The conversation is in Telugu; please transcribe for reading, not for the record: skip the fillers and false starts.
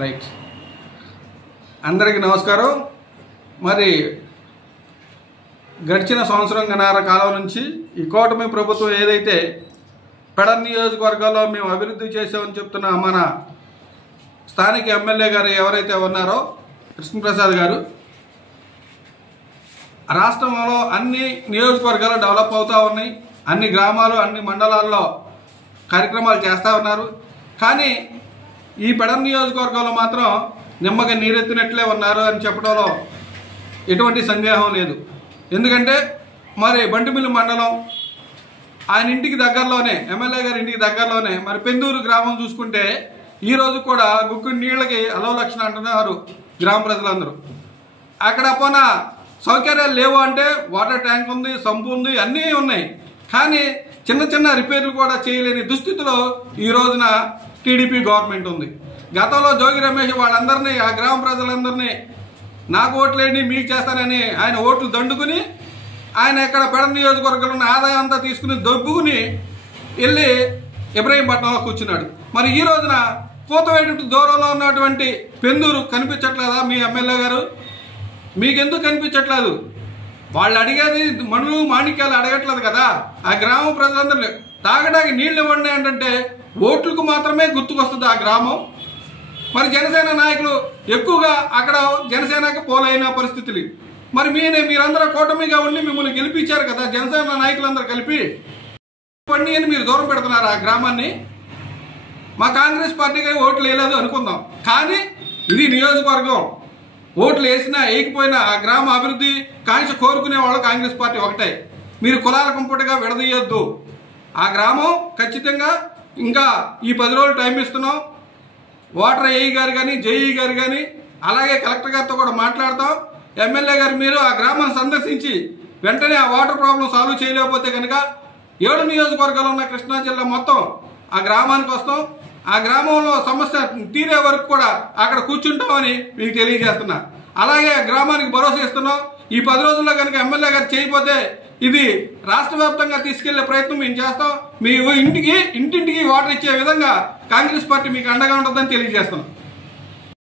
రైట్. అందరికీ నమస్కారం. మరి గడిచిన సంవత్సరంన్నర కాలం నుంచి ఈ కూటమి ప్రభుత్వం ఏదైతే పెడన్ నియోజకవర్గాల్లో మేము అభివృద్ధి చేసామని చెప్తున్న మన స్థానిక ఎమ్మెల్యే గారు ఎవరైతే ఉన్నారో కృష్ణప్రసాద్ గారు, రాష్ట్రంలో అన్ని నియోజకవర్గాలు డెవలప్ అవుతూ ఉన్నాయి. అన్ని గ్రామాలు అన్ని మండలాల్లో కార్యక్రమాలు చేస్తూ ఉన్నారు. కానీ ఈ పెడన్ నియోజకవర్గంలో మాత్రం నిమ్మగా నీరెత్తినట్లే ఉన్నారు అని చెప్పడంలో ఎటువంటి సందేహం లేదు. ఎందుకంటే మరి బంటిమిల్లి మండలం ఆయన ఇంటికి దగ్గరలోనే, ఎమ్మెల్యే గారి ఇంటికి దగ్గరలోనే మరి పెందూరు గ్రామం చూసుకుంటే ఈరోజు కూడా గుక్కు నీళ్ళకి అలవలక్షణ అంటున్నారు గ్రామ ప్రజలందరూ. అక్కడ పోన సౌకర్యాలు లేవు అంటే వాటర్ ట్యాంక్ ఉంది, సంపు ఉంది, అన్నీ ఉన్నాయి. కానీ చిన్న చిన్న రిపేర్లు కూడా చేయలేని దుస్థితిలో ఈ రోజున టీడీపీ గవర్నమెంట్ ఉంది. గతంలో జోగి రమేష్ వాళ్ళందరినీ, ఆ గ్రామ ప్రజలందరినీ నాకు ఓట్లేండి మీకు చేస్తానని ఆయన ఓట్లు దండుకుని ఆయన ఇక్కడ పెడన్ నియోజకవర్గంలో ఉన్న ఆదాయం అంతా తీసుకుని దొబ్బుకుని వెళ్ళి ఇబ్రహీంపట్నంలో కూర్చున్నాడు. మరి ఈ రోజున కూతవేటు దూరంలో ఉన్నటువంటి పెందూరు కనిపించట్లేదా మీ ఎమ్మెల్యే గారు? మీకెందుకు కనిపించట్లేదు? వాళ్ళు అడిగేది మనులు మాణిక్యాలు అడగట్లేదు కదా. ఆ గ్రామ ప్రజలందరూ తాగడానికి నీళ్లు ఇవ్వండి అంటే ఓట్లకు మాత్రమే గుర్తుకొస్తుంది ఆ గ్రామం. మరి జనసేన నాయకులు ఎక్కువగా అక్కడ జనసేనకి పోలైన పరిస్థితులు. మరి మీరందరూ కూటమిగా ఉండి మిమ్మల్ని గెలిపించారు కదా జనసేన నాయకులందరూ కలిపి. పండి అని మీరు దూరం పెడుతున్నారు ఆ గ్రామాన్ని. మా కాంగ్రెస్ పార్టీకి ఓట్లు వేయలేదు అనుకుందాం, కానీ ఇది నియోజకవర్గం. ఓట్లు వేసినా వేయకపోయినా ఆ గ్రామ అభివృద్ధి కాంక్ష కోరుకునే వాళ్ళు కాంగ్రెస్ పార్టీ ఒకటే. మీరు కులాల కుంపటిగా విడదీయొద్దు. ఆ గ్రామం ఖచ్చితంగా ఇంకా ఈ 10 రోజులు టైం ఇస్తున్నాం. వాటర్ ఏఈ గారు కానీ, జేఈ గారు కానీ, అలాగే కలెక్టర్ గారితో కూడా మాట్లాడతాం. ఎమ్మెల్యే గారు మీరు ఆ గ్రామాన్ని సందర్శించి వెంటనే ఆ వాటర్ ప్రాబ్లం సాల్వ్ చేయలేకపోతే కనుక 7 నియోజకవర్గాలు ఉన్న కృష్ణా జిల్లా మొత్తం ఆ గ్రామానికి వస్తాం. ఆ గ్రామంలో సమస్య తీరే వరకు కూడా అక్కడ కూర్చుంటామని మీకు తెలియజేస్తున్నా. అలాగే ఆ గ్రామానికి భరోసా ఇస్తున్నాం. ఈ 10 రోజుల్లో కనుక ఎమ్మెల్యే గారు చేయకపోతే ఇది రాష్ట్ర వ్యాప్తంగా తీసుకెళ్లే ప్రయత్నం మేము చేస్తాం. మీ ఇంటింటికి వాటర్ ఇచ్చే విధంగా కాంగ్రెస్ పార్టీ మీకు అండగా ఉంటుందని తెలియజేస్తున్నాం.